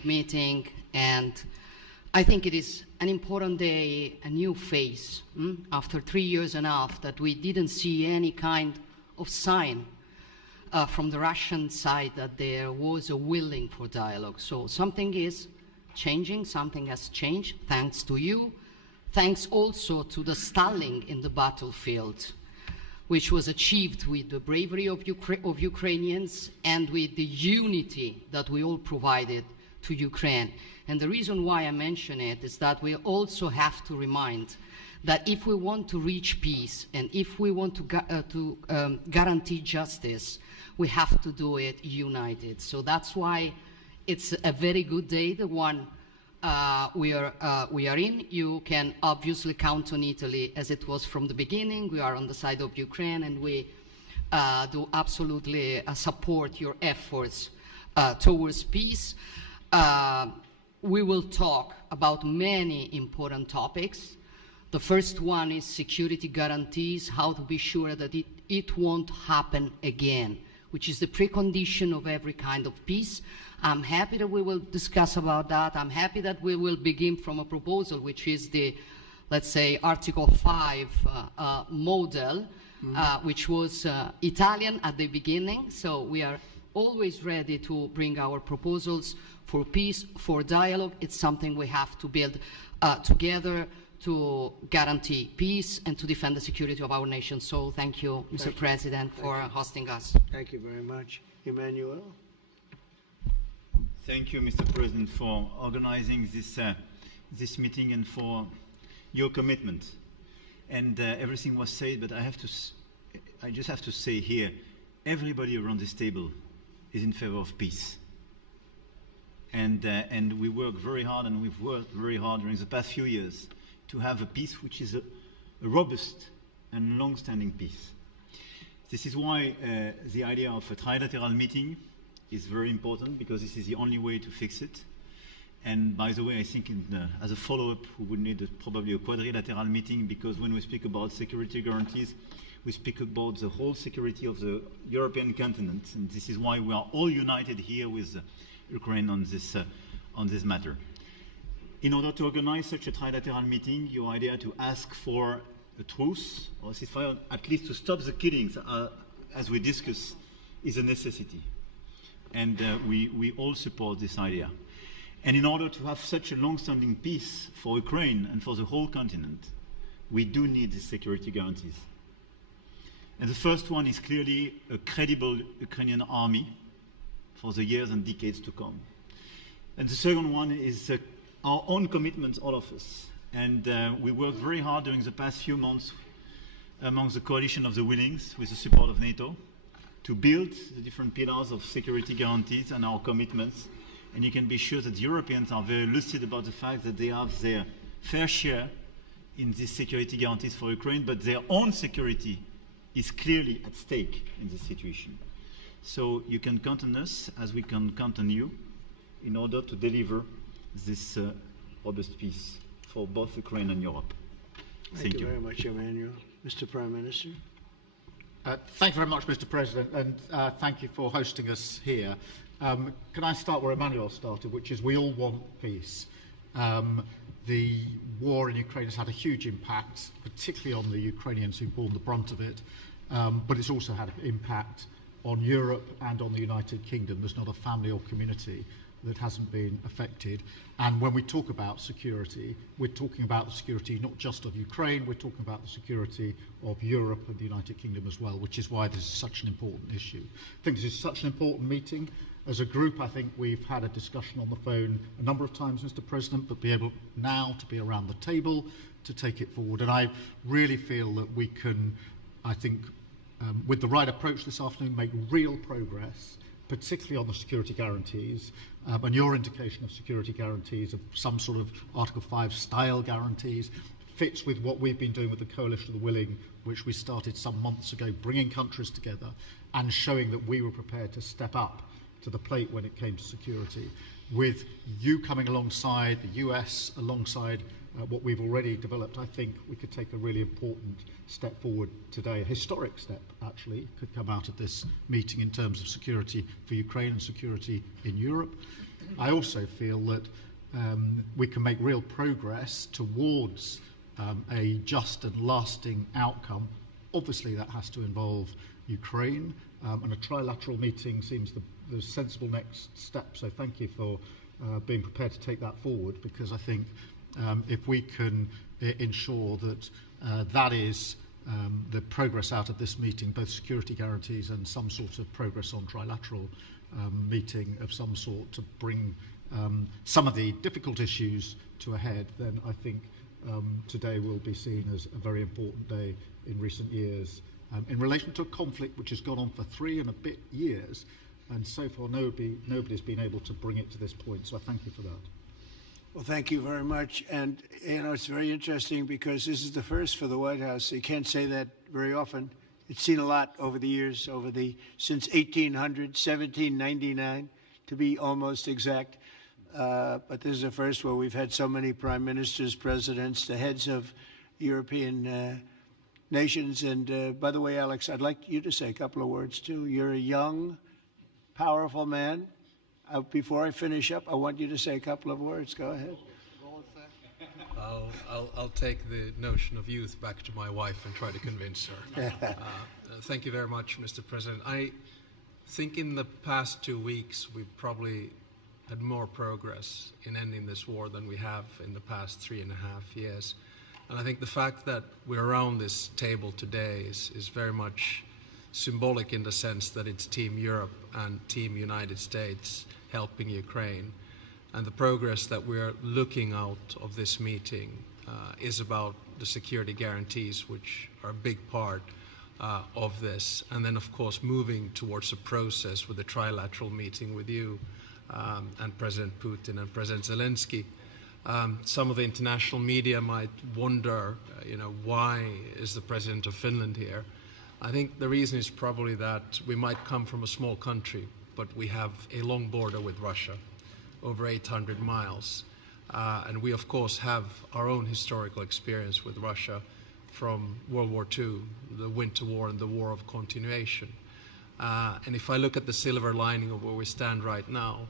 important meeting, and I think it is an important day, a new phase, after 3 years and a half that we didn't see any kind of sign from the Russian side that there was a willing for dialogue. So something is changing, something has changed, thanks to you. Thanks also to the stalling in the battlefield, which was achieved with the bravery of Ukrainians and with the unity that we all provided to Ukraine. And the reason why I mention it is that we also have to remind that if we want to reach peace and if we want to guarantee justice, we have to do it united. So that's why it's a very good day, the one we are in. You can obviously count on Italy as it was from the beginning. We are on the side of Ukraine, and we do absolutely support your efforts towards peace. We will talk about many important topics. The first one is security guarantees, how to be sure that it won't happen again, which is the precondition of every kind of peace. I'm happy that we will discuss about that. I'm happy that we will begin from a proposal, which is the, let's say, Article 5 model, which was Italian at the beginning. So we are always ready to bring our proposals for peace, for dialogue. It's something we have to build together to guarantee peace and to defend the security of our nation. So thank you, Mr. President, for hosting us. Thank you very much. Emmanuel? Thank you, Mr. President, for organizing this meeting and for your commitment. And everything was said, but I just have to say here, everybody around this table is in favor of peace. And we work very hard, and we've worked very hard during the past few years to have a peace which is a robust and long-standing peace. This is why the idea of a trilateral meeting is very important, because this is the only way to fix it. And by the way, I think as a follow-up, we would need probably a quadrilateral meeting, because when we speak about security guarantees, we speak about the whole security of the European continent. And this is why we are all united here with Ukraine on this matter. In order to organize such a trilateral meeting, your idea to ask for a truce or ceasefire, at least to stop the killings, as we discussed, is a necessity. And we all support this idea. And in order to have such a long-standing peace for Ukraine and for the whole continent, we do need these security guarantees. And the first one is clearly a credible Ukrainian army for the years and decades to come. And the second one is our own commitments, all of us. And we worked very hard during the past few months amongst the coalition of the willings, with the support of NATO, to build the different pillars of security guarantees and our commitments. And you can be sure that the Europeans are very lucid about the fact that they have their fair share in these security guarantees for Ukraine, but their own security is clearly at stake in this situation. So you can count on us, as we can count on you, in order to deliver this robust peace for both Ukraine and Europe. Thank you very much, Emmanuel. Mr. Prime Minister? Thank you very much, Mr. President, and thank you for hosting us here. Can I start where Emmanuel started, which is we all want peace. The war in Ukraine has had a huge impact, particularly on the Ukrainians who've borne the brunt of it, but it's also had an impact on Europe and on the United Kingdom. There's not a family or community that hasn't been affected. And when we talk about security, we're talking about the security not just of Ukraine, we're talking about the security of Europe and the United Kingdom as well, which is why this is such an important issue. I think this is such an important meeting. As a group, I think we've had a discussion on the phone a number of times, Mr. President, but be able now to be around the table to take it forward. And I really feel that we can, I think, with the right approach this afternoon, make real progress, particularly on the security guarantees, and your indication of security guarantees of some sort of Article 5 style guarantees fits with what we've been doing with the Coalition of the Willing, which we started some months ago, bringing countries together and showing that we were prepared to step up to the plate when it came to security. With you coming alongside, the US alongside what we've already developed, I think we could take a really important step forward today. A historic step, actually, could come out of this meeting in terms of security for Ukraine and security in Europe. I also feel that we can make real progress towards a just and lasting outcome. Obviously, that has to involve Ukraine, and a trilateral meeting seems the sensible next step. So thank you for being prepared to take that forward, because I think if we can ensure that that is the progress out of this meeting, both security guarantees and some sort of progress on trilateral meeting of some sort to bring some of the difficult issues to a head, then I think today will be seen as a very important day in recent years in relation to a conflict which has gone on for 3 and a bit years, and so far nobody's been able to bring it to this point. So I thank you for that. Well, thank you very much. And, you know, it's very interesting because this is the first for the White House. You can't say that very often. It's seen a lot over the years, since 1800, 1799, to be almost exact. But this is the first where we've had so many prime ministers, presidents, the heads of European nations. And by the way, Alex, I'd like you to say a couple of words, too. You're a young, powerful man. Before I finish up, I want you to say a couple of words. Go ahead. I'll take the notion of youth back to my wife and try to convince her. Thank you very much, Mr. President. I think in the past 2 weeks, we've probably had more progress in ending this war than we have in the past 3.5 years. And I think the fact that we're around this table today is very much symbolic in the sense that it's Team Europe and Team United States helping Ukraine. And the progress that we're looking out of this meeting is about the security guarantees, which are a big part of this. And then, of course, moving towards a process with a trilateral meeting with you and President Putin and President Zelenskyy. Some of the international media might wonder, why is the President of Finland here? I think the reason is probably that we might come from a small country, but we have a long border with Russia, over 800 miles. And we, of course, have our own historical experience with Russia from World War II, the Winter War and the War of Continuation. And if I look at the silver lining of where we stand right now,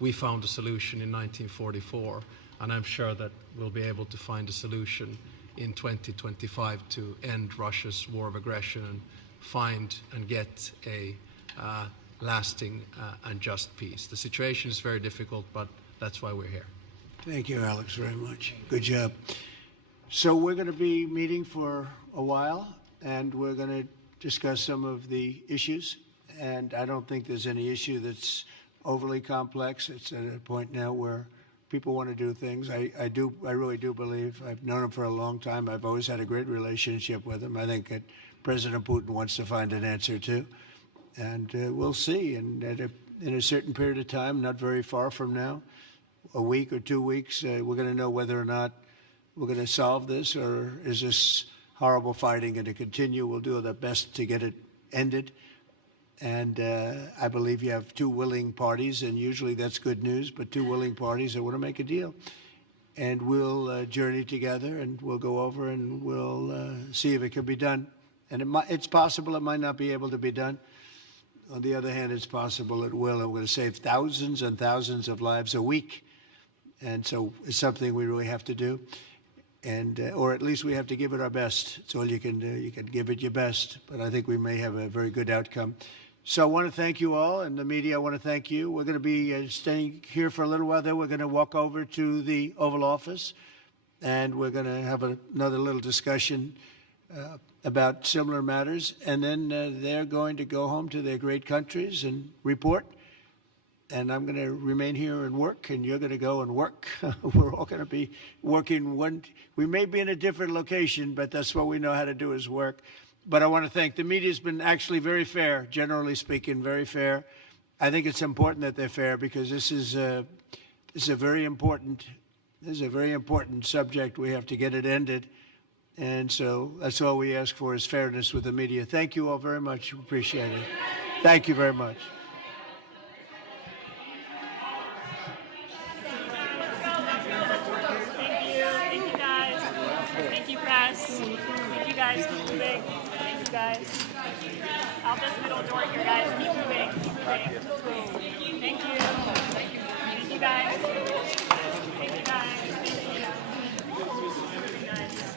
we found a solution in 1944, and I'm sure that we'll be able to find a solution in 2025 to end Russia's war of aggression and find and get a lasting and just peace. The situation is very difficult, but that's why we're here. Thank you, Alex, very much. Good job. So we're going to be meeting for a while, and we're going to discuss some of the issues. And I don't think there's any issue that's overly complex. It's at a point now where people want to do things. I really do believe. I've known him for a long time. I've always had a great relationship with him. I think that President Putin wants to find an answer too. And we'll see. And in a certain period of time, not very far from now, a week or 2 weeks, we're going to know whether or not we're going to solve this, or is this horrible fighting going to continue? We'll do our best to get it ended. And I believe you have two willing parties, and usually that's good news, but two willing parties that want to make a deal. And we'll journey together, and we'll go over, and we'll see if it can be done. And it's possible it might not be able to be done. On the other hand, it's possible it will. It will save thousands and thousands of lives a week. And so it's something we really have to do. And or at least we have to give it our best. It's all you can do. You can give it your best. But I think we may have a very good outcome. So I want to thank you all, and the media, I want to thank you. We're going to be staying here for a little while. Then we're going to walk over to the Oval Office, and we're going to have another little discussion about similar matters. And then they're going to go home to their great countries and report. And I'm going to remain here and work, and you're going to go and work. We're all going to be working. We may be in a different location, but that's what we know how to do is work. But I want to thank the media. Has been actually very fair, generally speaking, very fair. I think it's important that they're fair because this is a very important subject. We have to get it ended, and so that's all we ask for is fairness with the media. Thank you all very much. Appreciate it. Thank you very much. Thank you guys. Thank you, press. Thank you guys. Big. guys. Out this middle door here, guys. Keep moving. Thank you. Thank you, guys. Thank you, guys.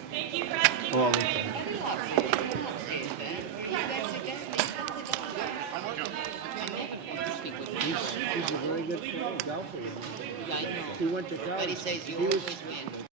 Thank you, President. Oh, he's a very good golfer. Yeah, I know. He went to college. But he says you He was- always win.